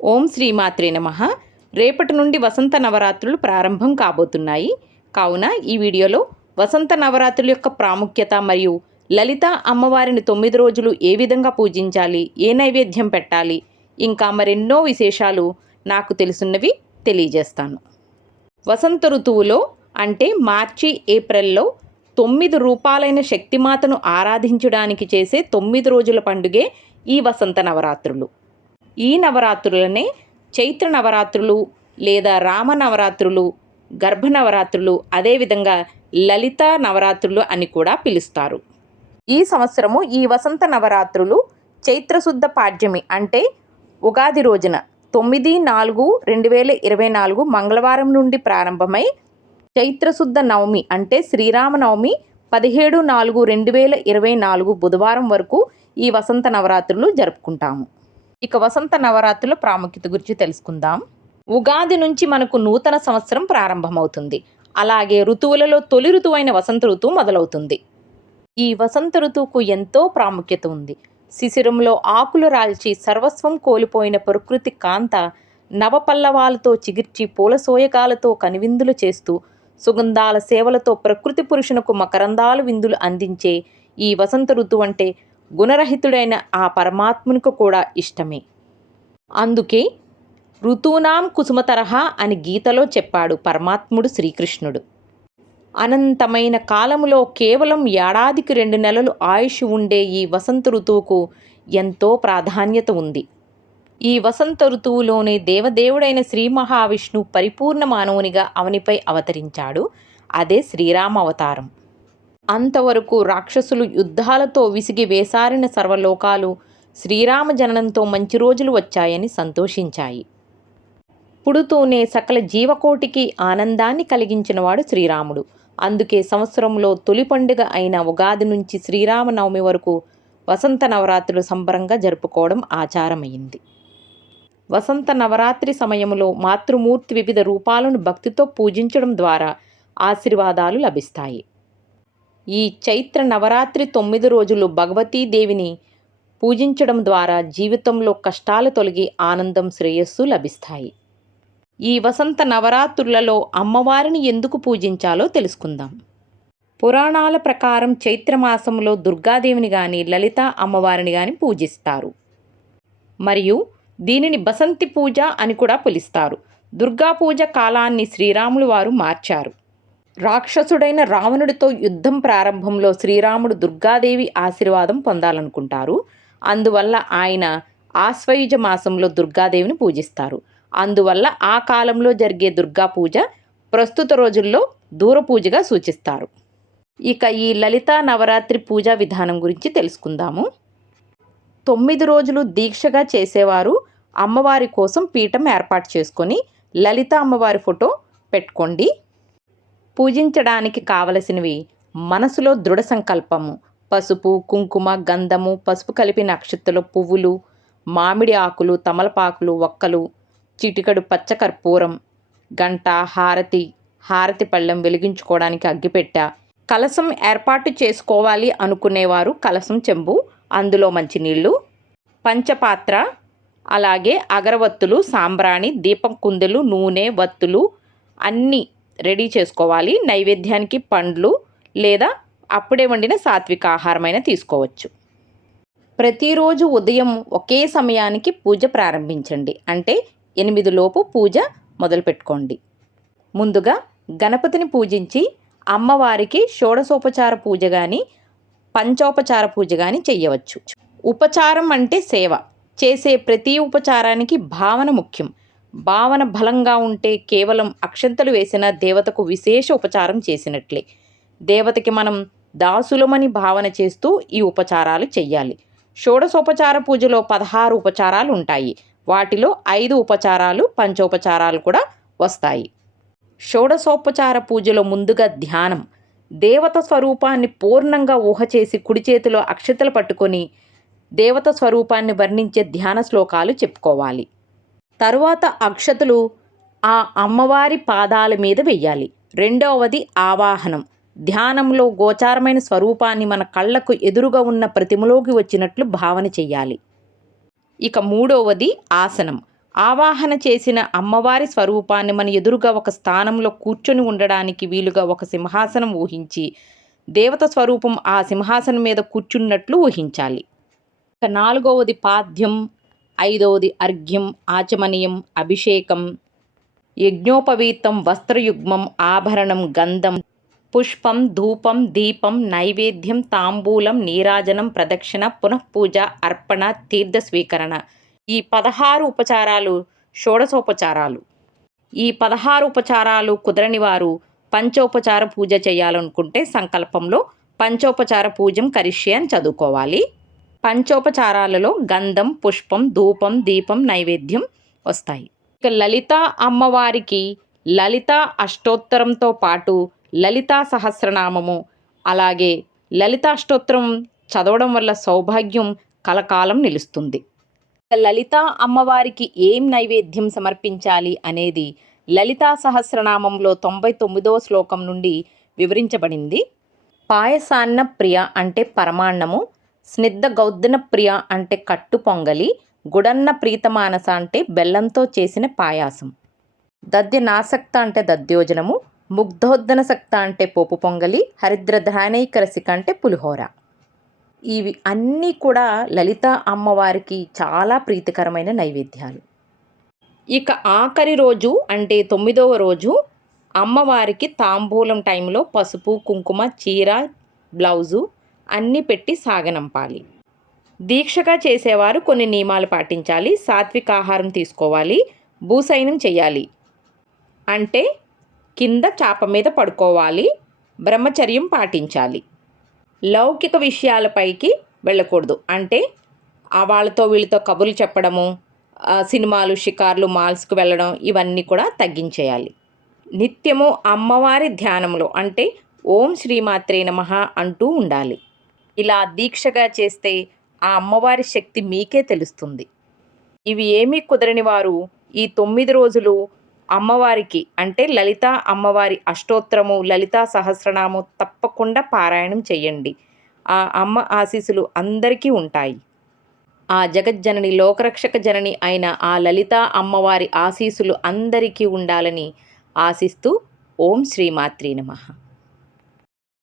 ఓం శ్రీమాత్రే నమ. రేపటి నుండి వసంత నవరాత్రులు ప్రారంభం కాబోతున్నాయి. కావున ఈ వీడియోలో వసంత నవరాత్రుల యొక్క ప్రాముఖ్యత మరియు లలిత అమ్మవారిని తొమ్మిది రోజులు ఏ విధంగా పూజించాలి ఏ నైవేద్యం పెట్టాలి ఇంకా మరెన్నో విశేషాలు నాకు తెలుసున్నవి తెలియజేస్తాను. వసంత ఋతువులో అంటే మార్చి ఏప్రిల్లో తొమ్మిది రూపాలైన శక్తిమాతను ఆరాధించడానికి చేసే తొమ్మిది రోజుల పండుగే ఈ వసంత నవరాత్రులు. ఈ నవరాత్రులనే చైత్ర నవరాత్రులు లేదా రామ నవరాత్రులు గర్భ నవరాత్రులు అదేవిధంగా లలిత నవరాత్రులు అని కూడా పిలుస్తారు. ఈ సంవత్సరము ఈ వసంత నవరాత్రులు చైత్రశుద్ధ పాడ్యమి అంటే ఉగాది రోజున తొమ్మిది నాలుగు రెండు వేల ఇరవై నాలుగు మంగళవారం నుండి ప్రారంభమై చైత్రశుద్ధ నవమి అంటే శ్రీరామనవమి పదిహేడు నాలుగు రెండు వేల ఇరవై నాలుగు బుధవారం వరకు ఈ వసంత నవరాత్రులు జరుపుకుంటాము. ఇక వసంత నవరాత్రుల ప్రాముఖ్యత గురించి తెలుసుకుందాం. ఉగాది నుంచి మనకు నూతన సంవత్సరం ప్రారంభమవుతుంది. అలాగే ఋతువులలో తొలి ఋతువైన వసంత ఋతువు మొదలవుతుంది. ఈ వసంత ఋతువుకు ఎంతో ప్రాముఖ్యత ఉంది. శిశిరంలో ఆకులు రాల్చి సర్వస్వం కోల్పోయిన ప్రకృతి కాంత నవపల్లవాలతో చిగిర్చి పూల సోయకాలతో కనివిందులు చేస్తూ సుగంధాల సేవలతో ప్రకృతి పురుషునకు మకరందాలు విందులు అందించే ఈ వసంత ఋతువు అంటే గుణరహితుడైన ఆ పరమాత్మునికి కూడా ఇష్టమే. అందుకే ఋతూనాం కుసుమతరహ అని గీతలో చెప్పాడు పరమాత్ముడు శ్రీకృష్ణుడు. అనంతమైన కాలములో కేవలం ఏడాదికి రెండు నెలలు ఆయుష్ ఉండే ఈ వసంత ఋతువుకు ఎంతో ప్రాధాన్యత ఉంది. ఈ వసంత ఋతువులోనే దేవదేవుడైన శ్రీ మహావిష్ణు పరిపూర్ణ మానవునిగా అవనిపై అవతరించాడు. అదే శ్రీరామ అవతారం. అంతవరకు రాక్షసులు యుద్ధాలతో విసిగి వేసారిన సర్వలోకాలు శ్రీరామ జననంతో మంచి రోజులు వచ్చాయని సంతోషించాయి. పుడుతూనే సకల జీవకోటికి ఆనందాన్ని కలిగించినవాడు శ్రీరాముడు. అందుకే సంవత్సరంలో తొలి పండుగ అయిన ఉగాది నుంచి శ్రీరామనవమి వరకు వసంత నవరాత్రులు సంబరంగా జరుపుకోవడం ఆచారమైంది. వసంత నవరాత్రి సమయంలో మాతృమూర్తి వివిధ రూపాలను భక్తితో పూజించడం ద్వారా ఆశీర్వాదాలు లభిస్తాయి. ఈ చైత్ర నవరాత్రి తొమ్మిది రోజులు భగవతీదేవిని పూజించడం ద్వారా జీవితంలో కష్టాలు తొలగి ఆనందం శ్రేయస్సు లభిస్తాయి. ఈ వసంత నవరాత్రులలో అమ్మవారిని ఎందుకు పూజించాలో తెలుసుకుందాం. పురాణాల ప్రకారం చైత్రమాసంలో దుర్గాదేవిని కానీ లలిత అమ్మవారిని కానీ పూజిస్తారు. మరియు దీనిని బసంతి పూజ అని కూడా పిలుస్తారు. దుర్గా పూజ కాలాన్ని శ్రీరాములు వారు మార్చారు. రాక్షసుడైన రావణుడితో యుద్ధం ప్రారంభంలో శ్రీరాముడు దుర్గాదేవి ఆశీర్వాదం పొందాలనుకుంటారు. అందువల్ల ఆయన ఆశ్వయుజ మాసంలో దుర్గాదేవిని పూజిస్తారు. అందువల్ల ఆ కాలంలో జరిగే దుర్గా పూజ ప్రస్తుత రోజుల్లో దూర పూజగా సూచిస్తారు. ఇక ఈ లలిత నవరాత్రి పూజా విధానం గురించి తెలుసుకుందాము. తొమ్మిది రోజులు దీక్షగా చేసేవారు అమ్మవారి కోసం పీఠం ఏర్పాటు చేసుకొని లలిత అమ్మవారి ఫోటో పెట్టుకోండి. పూజించడానికి కావలసినవి మనసులో దృఢ సంకల్పము. పసుపు కుంకుమ గంధము పసుపు కలిపి నక్షత్రాలు పువ్వులు మామిడి ఆకులు తమలపాకులు ఒక్కలు చిటికడు పచ్చకర్పూరం గంట హారతి హారతి పళ్ళెం వెలిగించుకోవడానికి అగ్గిపెట్ట. కలసం ఏర్పాటు చేసుకోవాలి అనుకునేవారు కలసం చెంబు. అందులో మంచినీళ్ళు పంచపాత్ర అలాగే అగరవత్తులు సాంబ్రాణి దీపం కుందెలు నూనె వత్తులు అన్నీ రెడీ చేసుకోవాలి. నైవేద్యానికి పండ్లు లేదా అప్పుడే వండిన సాత్విక ఆహారమైన తీసుకోవచ్చు. ప్రతిరోజు ఉదయం ఒకే సమయానికి పూజ ప్రారంభించండి. అంటే ఎనిమిది లోపు పూజ మొదలుపెట్టుకోండి. ముందుగా గణపతిని పూజించి అమ్మవారికి షోడసోపచార పూజ కానీ పంచోపచార పూజ కానీ చేయవచ్చు ఉపచారం అంటే సేవ. చేసే ప్రతి ఉపచారానికి భావన ముఖ్యం. భావన బలంగా ఉంటే కేవలం అక్షంతలు వేసిన దేవతకు విశేష ఉపచారం చేసినట్లే. దేవతకి మనం దాసులమని భావన చేస్తూ ఈ ఉపచారాలు చెయ్యాలి. షోడశోపచార పూజలో పదహారు ఉపచారాలు ఉంటాయి. వాటిలో ఐదు ఉపచారాలు పంచోపచారాలు కూడా వస్తాయి. షోడశోపచార పూజలో ముందుగా ధ్యానం. దేవత స్వరూపాన్ని పూర్ణంగా ఊహ చేసి కుడి చేతిలో అక్షతలు పట్టుకొని దేవత స్వరూపాన్ని వర్ణించే ధ్యాన శ్లోకాలు చెప్పుకోవాలి. తరువాత అక్షతలు ఆ అమ్మవారి పాదాల మీద వెయ్యాలి. రెండవది ఆవాహనం. ధ్యానంలో గోచారమైన స్వరూపాన్ని మన కళ్ళకు ఎదురుగా ఉన్న ప్రతిమలోకి వచ్చినట్లు భావన చెయ్యాలి. ఇక మూడవది ఆసనం. ఆవాహన చేసిన అమ్మవారి స్వరూపాన్ని మన ఎదురుగా ఒక స్థానంలో కూర్చొని ఉండడానికి వీలుగా ఒక సింహాసనం ఊహించి దేవత స్వరూపం ఆ సింహాసనం మీద కూర్చున్నట్లు ఊహించాలి. ఇక నాలుగవది పాద్యం. ఐదవది అర్ఘ్యం ఆచమనీయం అభిషేకం యజ్ఞోపవీతం వస్త్రయుగ్మం ఆభరణం గంధం పుష్పం ధూపం దీపం నైవేద్యం తాంబూలం నీరాజనం ప్రదక్షిణ పునఃపూజ అర్పణ తీర్థ స్వీకరణ. ఈ పదహారు ఉపచారాలు షోడశోపచారాలు. ఈ పదహారు ఉపచారాలు కుదరని వారు పంచోపచార పూజ చేయాలనుకుంటే సంకల్పంలో పంచోపచార పూజం కరిష్య అని చదువుకోవాలి. పంచోపచారాలలో గంధం పుష్పం ధూపం దీపం నైవేద్యం వస్తాయి. ఇక లలిత అమ్మవారికి లలిత అష్టోత్తరంతో పాటు లలితా సహస్రనామము అలాగే లలితాష్టోత్తరం చదవడం వల్ల సౌభాగ్యం కలకాలం నిలుస్తుంది. లలిత అమ్మవారికి ఏం నైవేద్యం సమర్పించాలి అనేది లలితా సహస్రనామంలో తొంభై తొమ్మిదవ శ్లోకం నుండి వివరించబడింది. పాయసాన్న ప్రియ అంటే పరమాన్నము స్నిగ్ధ గౌద్దన ప్రియ అంటే కట్టు పొంగలి గుడన్న ప్రీతమానస అంటే బెల్లంతో చేసిన పాయాసం. దద్య నాసక్త అంటే దద్యోజనము ముగ్ధోద్దన సక్త అంటే పోపు పొంగలి హరిద్ర ధానైక రసిక అంటే పులిహోర. ఇవి అన్నీ కూడా లలిత అమ్మవారికి చాలా ప్రీతికరమైన నైవేద్యాలు. ఇక ఆఖరి రోజు అంటే తొమ్మిదవ రోజు అమ్మవారికి తాంబూలం టైంలో పసుపు కుంకుమ చీర బ్లౌజు అన్నీ పెట్టి సాగనంపాలి. దీక్షగా చేసేవారు కొన్ని నియమాలు పాటించాలి సాత్విక ఆహారం తీసుకోవాలి భూసైనం చేయాలి అంటే కింద చాప మీద పడుకోవాలి బ్రహ్మచర్యం పాటించాలి. లౌకిక విషయాలపైకి వెళ్ళకూడదు. అంటే వాళ్ళతో వీళ్ళతో కబుర్లు చెప్పడము సినిమాలు షికార్లు మాల్స్కి వెళ్ళడం ఇవన్నీ కూడా తగ్గించేయాలి. నిత్యము అమ్మవారి ధ్యానంలో అంటే ఓం శ్రీమాత్రే నమ అంటూ ఉండాలి. ఇలా దీక్షగా చేస్తే ఆ అమ్మవారి శక్తి మీకే తెలుస్తుంది. ఇవి ఏమీ కుదరని వారు ఈ తొమ్మిది రోజులు అమ్మవారికి అంటే లలిత అమ్మవారి అష్టోత్తరము లలితా సహస్రనాము తప్పకుండా పారాయణం చేయండి. ఆ అమ్మ ఆశీస్సులు అందరికీ ఉంటాయి. ఆ జగజ్జనని లోకరక్షక జనని అయిన ఆ లలిత అమ్మవారి ఆశీస్సులు అందరికీ ఉండాలని ఆశిస్తూ ఓం శ్రీమాత్రీ నమః.